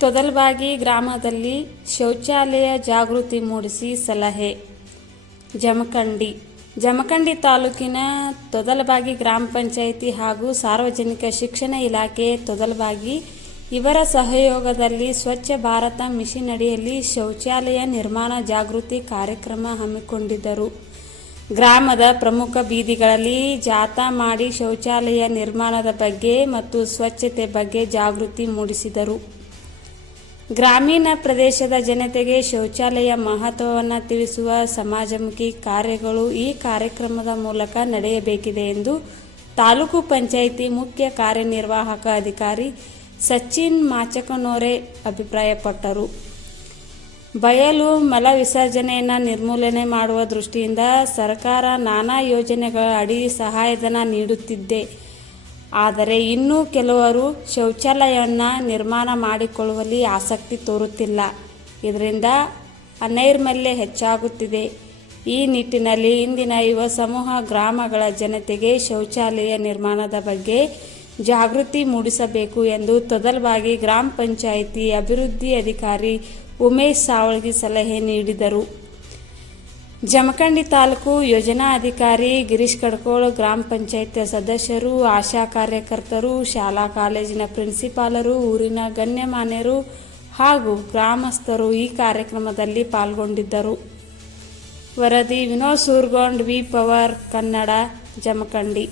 ತೊದಲ್ಬಾಗಿ ಗ್ರಾಮದಲ್ಲಿ ಶೌಚಾಲಯ ಜಾಗೃತಿ ಮೂಡಿಸಿ ಸಲಹೆ. ಜಮಖಂಡಿ. ಜಮಖಂಡಿ ತಾಲೂಕಿನ ತೊದಲಬಾಗಿ ಗ್ರಾಮ ಪಂಚಾಯಿತಿ ಹಾಗೂ ಸಾರ್ವಜನಿಕ ಶಿಕ್ಷಣ ಇಲಾಖೆ ತೊದಲಬಾಗಿ ಇವರ ಸಹಯೋಗದಲ್ಲಿ ಸ್ವಚ್ಛ ಭಾರತ ಮಿಷನ್ ಅಡಿಯಲ್ಲಿ ಶೌಚಾಲಯ ನಿರ್ಮಾಣ ಜಾಗೃತಿ ಕಾರ್ಯಕ್ರಮ ಹಮ್ಮಿಕೊಂಡಿದ್ದರು. ಗ್ರಾಮದ ಪ್ರಮುಖ ಬೀದಿಗಳಲ್ಲಿ ಜಾಥಾ ಮಾಡಿ ಶೌಚಾಲಯ ನಿರ್ಮಾಣದ ಬಗ್ಗೆ ಮತ್ತು ಸ್ವಚ್ಛತೆ ಬಗ್ಗೆ ಜಾಗೃತಿ ಮೂಡಿಸಿದರು. ಗ್ರಾಮೀಣ ಪ್ರದೇಶದ ಜನತೆಗೆ ಶೌಚಾಲಯ ಮಹತ್ವವನ್ನು ತಿಳಿಸುವ ಸಮಾಜಮುಖಿ ಕಾರ್ಯಗಳು ಈ ಕಾರ್ಯಕ್ರಮದ ಮೂಲಕ ನಡೆಯಬೇಕಿದೆ ಎಂದು ತಾಲೂಕು ಪಂಚಾಯಿತಿ ಮುಖ್ಯ ಕಾರ್ಯನಿರ್ವಾಹಕ ಅಧಿಕಾರಿ ಸಚಿನ್ ಮಾಚಕನೋರೆ ಅಭಿಪ್ರಾಯಪಟ್ಟರು. ಬಯಲು ಮಲ ವಿಸರ್ಜನೆಯನ್ನು ನಿರ್ಮೂಲನೆ ಮಾಡುವ ದೃಷ್ಟಿಯಿಂದ ಸರ್ಕಾರ ನಾನಾ ಯೋಜನೆಗಳ ಅಡಿ ಸಹಾಯಧನ ನೀಡುತ್ತಿದ್ದೆ. ಆದರೆ ಇನ್ನೂ ಕೆಲವರು ಶೌಚಾಲಯವನ್ನು ನಿರ್ಮಾಣ ಮಾಡಿಕೊಳ್ಳುವಲ್ಲಿ ಆಸಕ್ತಿ ತೋರುತ್ತಿಲ್ಲ. ಇದರಿಂದ ಅನೈರ್ಮಲ್ಯ ಹೆಚ್ಚಾಗುತ್ತಿದೆ. ಈ ನಿಟ್ಟಿನಲ್ಲಿ ಇಂದಿನ ಯುವ ಸಮೂಹ ಗ್ರಾಮಗಳ ಜನತೆಗೆ ಶೌಚಾಲಯ ನಿರ್ಮಾಣದ ಬಗ್ಗೆ ಜಾಗೃತಿ ಮೂಡಿಸಬೇಕು ಎಂದು ತೊದಲ್ವಾಗಿ ಗ್ರಾಮ ಪಂಚಾಯಿತಿ ಅಭಿವೃದ್ಧಿ ಅಧಿಕಾರಿ ಉಮೇಶ್ ಸಾವಳ್ಗಿ ಸಲಹೆ ನೀಡಿದರು. ಜಮಖಂಡಿ ತಾಲೂಕು ಯೋಜನಾ ಅಧಿಕಾರಿ ಗಿರೀಶ್ ಕಡ್ಕೋಳ್, ಗ್ರಾಮ ಪಂಚಾಯತ್ ಸದಸ್ಯರು, ಆಶಾ ಕಾರ್ಯಕರ್ತರು, ಶಾಲಾ ಕಾಲೇಜಿನ ಪ್ರಿನ್ಸಿಪಾಲರು, ಊರಿನ ಗಣ್ಯಮಾನ್ಯರು ಹಾಗೂ ಗ್ರಾಮಸ್ಥರು ಈ ಕಾರ್ಯಕ್ರಮದಲ್ಲಿ ಪಾಲ್ಗೊಂಡಿದ್ದರು. ವರದಿ ವಿನೋದ್ ಸೂರ್ಗೊಂಡ್, ವಿ ಪವರ್ ಕನ್ನಡ, ಜಮಖಂಡಿ.